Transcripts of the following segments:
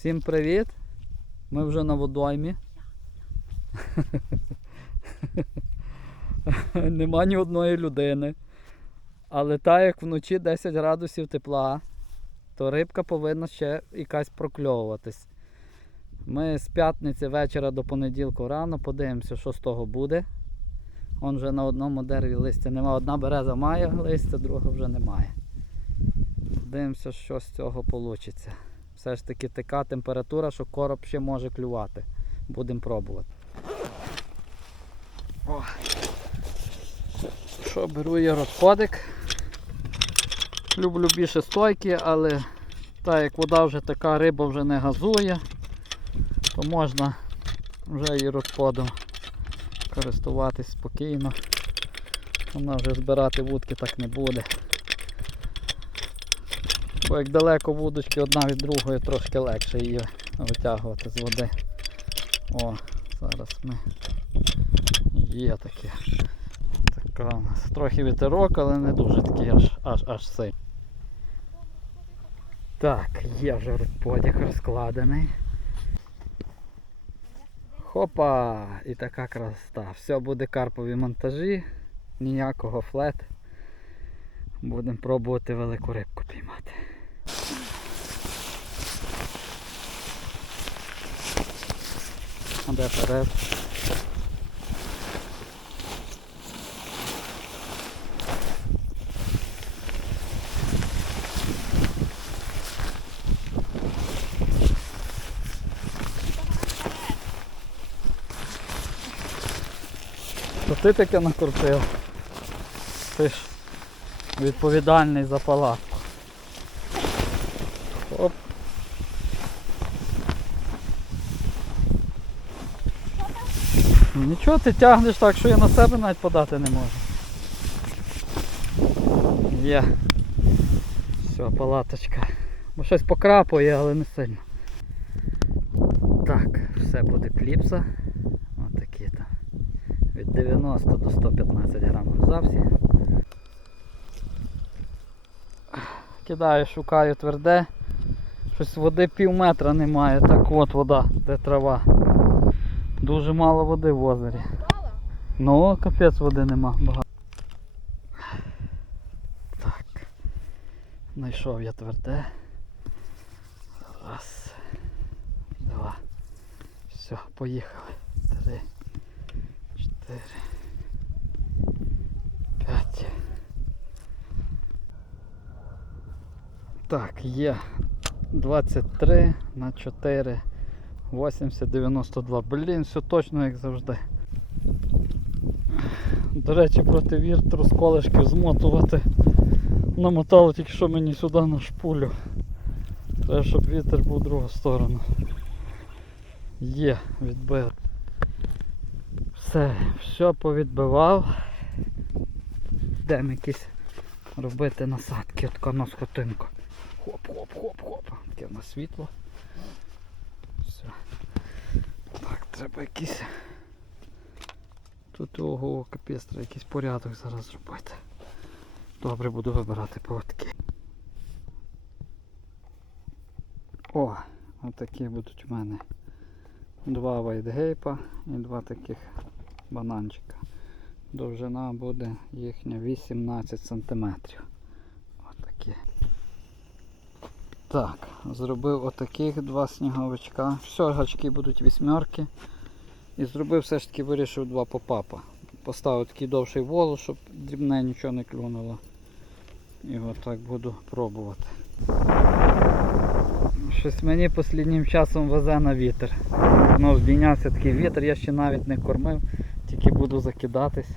Всім привіт! Ми вже на водоймі. Нема ні одної людини. Але так як вночі 10 градусів тепла, то рибка повинна ще якась прокльовуватись. Ми з п'ятниці вечора до понеділку рано подивимося, що з того буде. Он вже на одному дереві листя немає. Одна береза має листя, друга вже немає. Дивимося, що з цього вийде. Все ж таки така температура, що короб ще може клювати. Будемо пробувати. О. Що, беру я розходик. Люблю більше стойки, але так як вода вже така, риба вже не газує, то можна вже і розходом користуватись спокійно. Вона вже збирати вудки так не буде. Як далеко вудочки одна від другої, трошки легше її витягувати з води. О, зараз ми є таке. Така у нас трохи вітерок, але не дуже такий аж аж аж сильний. Так, є вже подяг розкладений. Хопа! І така красота. Все буде карпові монтажі, ніякого флет. Будемо пробувати велику рибку піймати. А де перед? То ти таке накрутив. Ти ж відповідальний за палатку. Нічого ти тягнеш так, що я на себе навіть подати не можу. Є. Все, палаточка. Бо щось покрапує, але не сильно. Так, все буде кліпса. Отакі там. Від 90 до 115 грамів завсі. Кидаю, шукаю тверде. Щось води пів метра немає. Так от вода, де трава. Дуже мало води в озері. Мало? Ну, капець води нема багато. Так. Знайшов я тверде. Раз. Два. Все, поїхали. Три. Чотири. П'ять. Так, є 23 на 4. 80, 92. Блін, все точно як завжди. До речі, проти вітру з колишків змотувати. Намотало тільки що мені сюди на шпулю. Треба, щоб вітер був в другу сторону. Є, відбив. Все, все повідбивав. Йдемо якісь робити насадки. От на схотинку. Хоп-хоп-хоп-хоп. Таке в нас світло. Все. Так, треба якийсь. Тут ого, капець, треба якийсь порядок зараз зробити. Добре, буду вибирати поводки. О, отакі будуть у мене два вайтгейпа і два таких бананчика. Довжина буде їхня 18 см. Отакі. Так, зробив отаких два сніговичка. Все, гачки будуть вісьмерки. І зробив все ж таки вирішив два попапа. Поставив такий довший волос, щоб дрібне нічого не клюнуло. І отак буду пробувати. Щось мені останнім часом везе на вітер. Ну, здійнявся такий вітер, я ще навіть не кормив, тільки буду закидатись.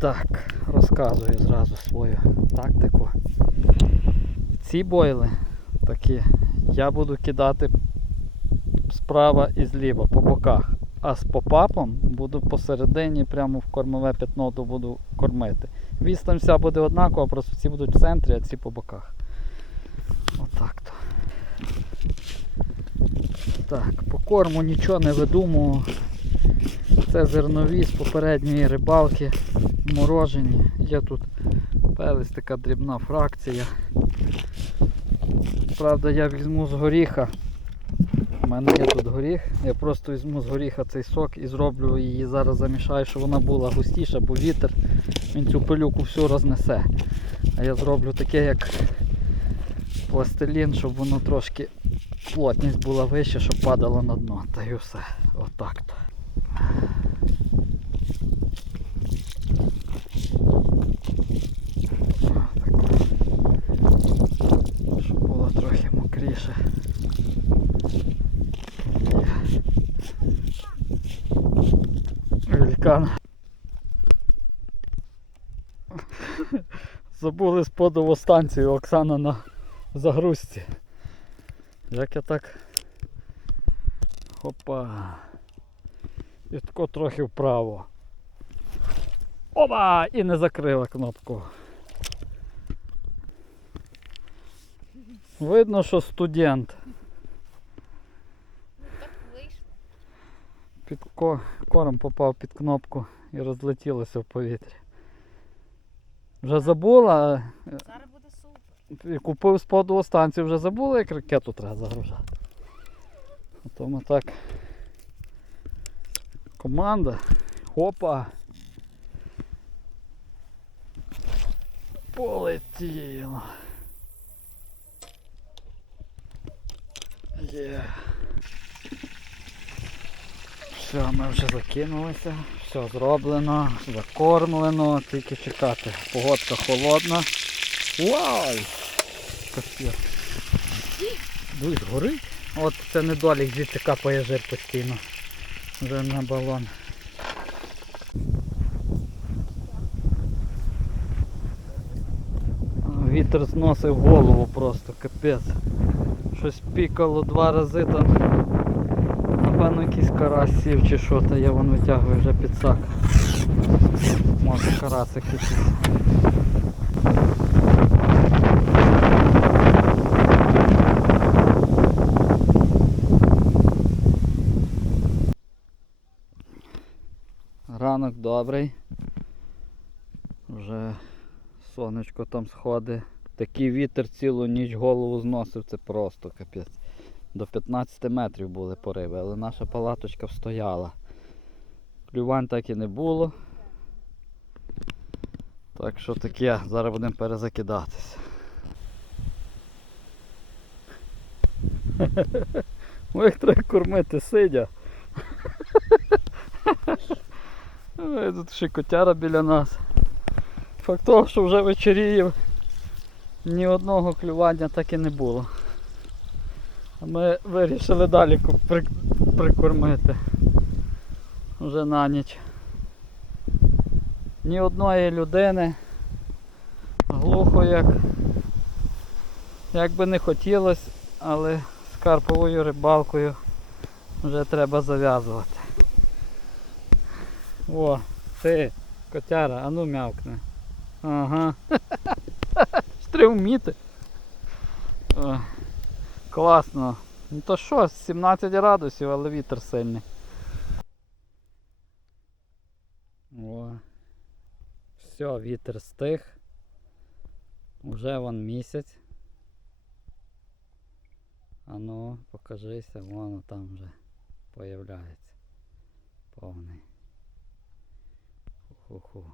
Так, розказую зразу свою тактику. Ці бойли такі я буду кидати справа і зліва по боках. А з попапом буду посередині, прямо в кормове пятно то буду кормити. Відстань вся буде однакова, просто ці будуть в центрі, а ці по боках. Отак то. Так, по корму нічого не видумував. Це зернові з попередньої рибалки, морожені. Є тут пелець така дрібна фракція. Правда, я візьму з горіха. У мене є тут горіх. Я просто візьму з горіха цей сок і зроблю її зараз замішаю, щоб вона була густіша, бо вітер він цю пилюку всю рознесе. А я зроблю таке, як пластилін, щоб воно трошки плотність була вища, щоб падало на дно. Та й все. Отак. Щоб було трохи мокріше. Великан. Забули сподову станцію Оксана на загрузці. Як я так. Опа. І тако трохи вправо. Опа! І не закрила кнопку. Видно, що студент. Під ко- кором попав під кнопку і розлетілося в повітрі. Вже забула, Зараз буде супер. і купив сподову станцію, вже забула, як ракету треба загружати. А Тому так. Команда. Хопа. Полетіло. Є. Все, ми вже закинулися, все зроблено, закормлено, тільки чекати. Погодка холодна. Вау! Капець. Дивись, горить. От це недолік звідси капає жир постійно. Вже на балон. Вітер зносив голову просто, капець. Щось пікало два рази там. Напевно якийсь карась сів чи що, то я вон витягую вже під сак. Може карасик якийсь. Ранок добрий. Вже сонечко там сходить. Такий вітер цілу ніч голову зносив, це просто капець. До 15 метрів були пориви, але наша палаточка встояла. Клювань так і не було. Так що таке, зараз будемо перезакидатися. Ой, їх треба кормити сидя. Тут ще котяра біля нас. Факт того, що вже вечеріє, ні одного клювання так і не було. Ми вирішили далі прикормити. Вже на ніч. Ні одної людини. Глухо як. Як би не хотілося, але з карповою рибалкою вже треба зав'язувати. О, ти, котяра, а ну м'явкне. Ага. Треба вміти. Класно. Ну то що, 17 градусів, але вітер сильний. О. Все, вітер стих. Уже вон місяць. А ну, покажися, воно там вже появляється. Повний. Ху-ху.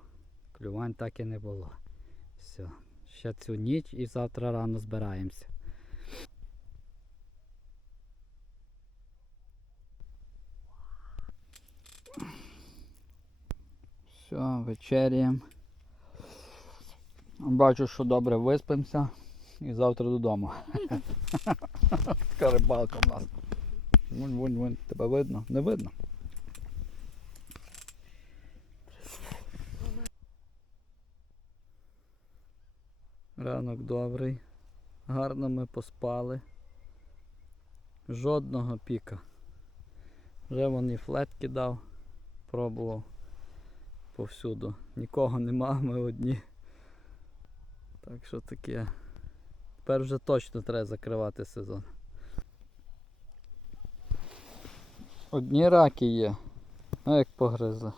Клювань так і не було. Все. Ще цю ніч і завтра рано збираємося. Все, вечеряємо. Бачу, що добре виспимося і завтра додому. Така рибалка в нас. Вунь, вунь, вунь. Тебе видно? Не видно? Ранок добрий. Гарно ми поспали. Жодного піка. Вже вони флет кидав, пробував повсюду. Нікого нема, ми одні. Так що таке. Тепер вже точно треба закривати сезон. Одні раки є. Ну як погризли.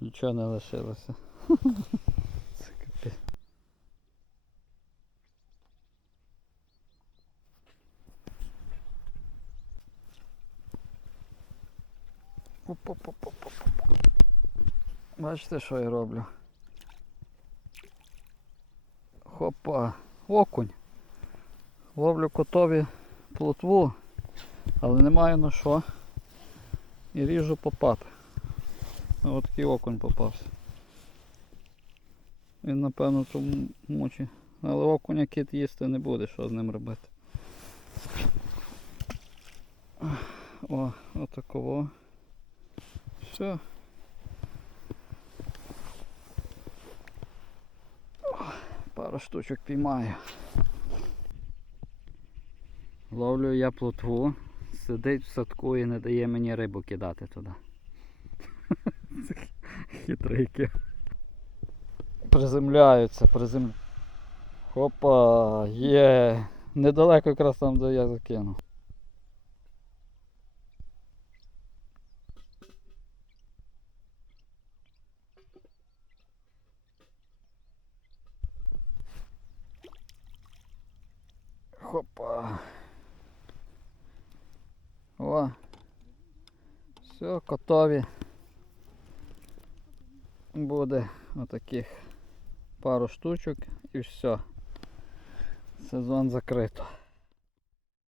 Нічого не лишилося. Оп-оп-оп-оп-оп. Бачите, що я роблю? Хопа, окунь. Ловлю котові плотву, але не маю на що. І ріжу попати. Ось такий окунь попався. Він напевно тому мочі. Але окуня кіт їсти не буде, що з ним робити. О, отаково. Все. Пару штучок піймаю. Ловлю я плотву, сидить в садку і не дає мені рибу кидати туди. Хитрики. Приземляються, приземляються. Хопа, є. Недалеко якраз там, де я закинув. Хопа. О. Все, готові. Буде отаких пару штучок і все. Сезон закрито.